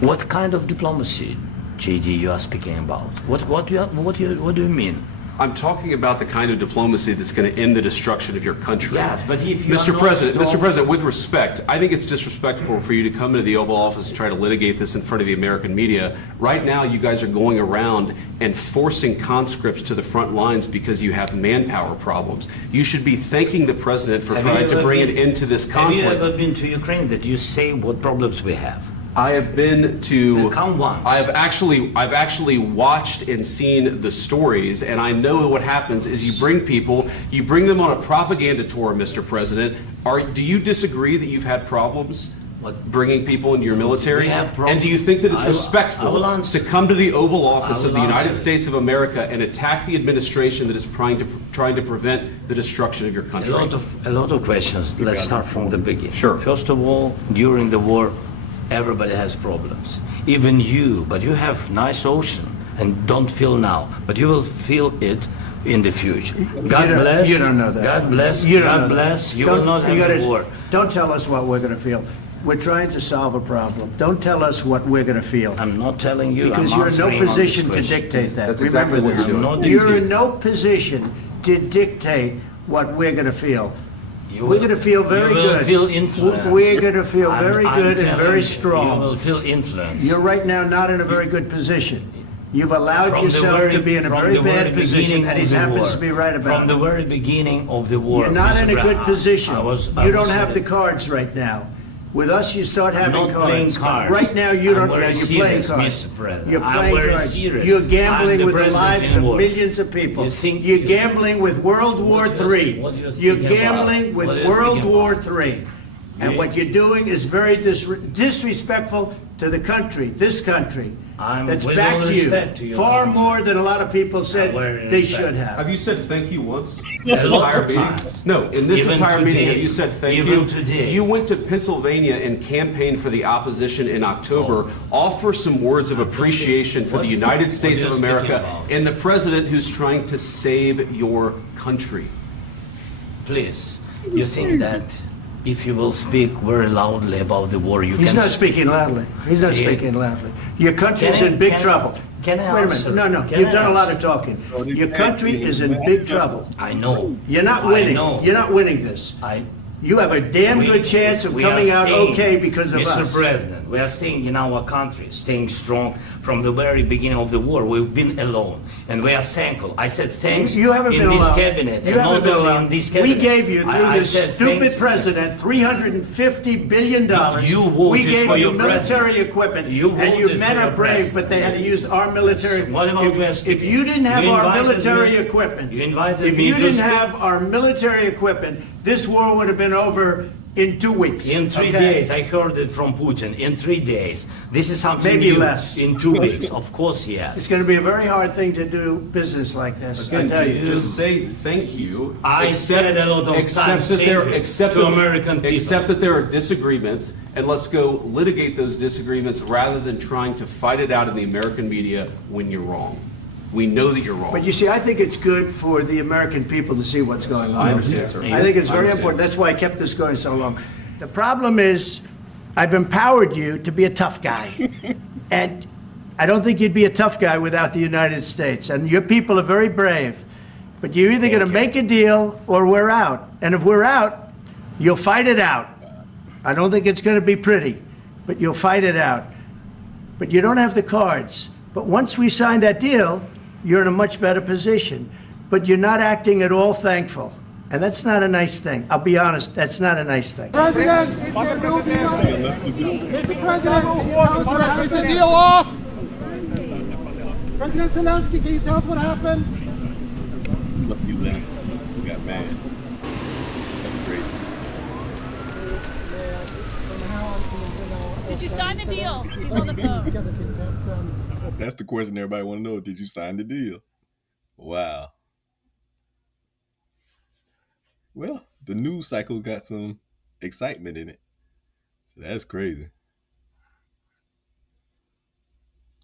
What kind of diplomacy, JD, you are speaking about? What do you mean? I'm talking about the kind of diplomacy that's going to end the destruction of your country. Yes, but if you Mr. President, with respect, I think it's disrespectful for you to come into the Oval Office and try to litigate this in front of the American media. Right now, you guys are going around and forcing conscripts to the front lines because you have manpower problems. You should be thanking the President for trying to bring an end to this conflict. Have you ever been to Ukraine that you say what problems we have? I have been to. Come once. I've actually watched and seen the stories, and I know what happens is you bring them on a propaganda tour, Mr. President. Do you disagree that you've had problems bringing people into your military? And do you think that it's respectful to come to the Oval Office of the United States of America and attack the administration that is trying to prevent the destruction of your country? A lot of questions. Let's start from the beginning. Sure. First of all, during the war, everybody has problems, even you, but you have nice ocean and don't feel now, but you will feel it in the future. God bless. You don't know that. God bless. You God bless. You will not have a war. Don't tell us what we're going to feel. We're trying to solve a problem. Don't tell us what we're going to feel. I'm not telling you. Because you're in no position to dictate that. That's exactly what you're doing. You're in no position to dictate what we're going to feel. We're going to feel very good. You will feel influence. We're going to feel very good and very strong. You will feel influence. You're right now not in a very good position. You've allowed yourself to be in a very bad position, and he happens to be right about it. From the very beginning of the war. You're not in a good position. You don't have the the cards right now. With us, you start having not cards. playing cards. Right now, you don't. I'm You're serious, playing cards. Mr. President. You're I'm playing very cards. serious. You're gambling I'm with the president lives of in war. millions of people. You You're gambling with World War III. You're gambling with World War III. And what you're doing is very disrespectful to the country, this country, that's backed you far more than a lot of people said they should have. Have you said thank you once? A lot of times. No, in this Even entire meeting, today. have you said thank Even you? today. You went to Pennsylvania and campaigned for the opposition in October. Offer some words of appreciation for the United States of America and the president who's trying to save your country. Please, you think that if you will speak very loudly about the war, He's not speaking loudly. He's not speaking loudly. Your country's in big trouble. Can I Wait a answer? minute. No, Can you've I done a lot answer? of talking. Your country is in big trouble. I know. You're not I winning. know. You're not winning this. You have a damn good chance of coming out okay because of us. Mr. President, we are staying in our country, staying strong from the very beginning of the war. We've been alone, and we are thankful. I said thanks You haven't in been this alone. cabinet, You and haven't not been only alone. in this cabinet. We gave you, through I this said stupid thank you. president, $350 billion. You voted We gave for you your military president. equipment, You and you voted men for are your brave, president. but they had to use our military. What about West? If you didn't have You our invited military me- equipment, you invited if me you to didn't speak. have our military equipment, this war would have been over in 2 weeks. In 3 okay? days, I heard it from Putin. In 3 days, this is something Maybe new. less. In 2 weeks, of course, yes. It's going to be a very hard thing to do business like this. I tell you. Just say thank you. I said a lot of times to American people. Except that there are disagreements, and let's go litigate those disagreements rather than trying to fight it out in the American media when you're wrong. We know that you're wrong. But you see, I think it's good for the American people to see what's going on. I understand, sir. I think it's I very understand. important. That's why I kept this going so long. The problem is, I've empowered you to be a tough guy. And I don't think you'd be a tough guy without the United States. And your people are very brave. But you're either going to make a deal or we're out. And if we're out, you'll fight it out. I don't think it's going to be pretty, but you'll fight it out. But you don't have the cards. But once we sign that deal, you're in a much better position. But you're not acting at all thankful. And that's not a nice thing. I'll be honest, that's not a nice thing. President, is there no deal? Mr. President, can you tell us what happened? Is the deal off? President Zelensky, can you tell us what happened? Look, you left. You got mad. That's great. Did you sign the deal? He's on the phone. That's the question everybody want to know. Did you sign the deal? Wow. Well, the news cycle got some excitement in it. So that's crazy.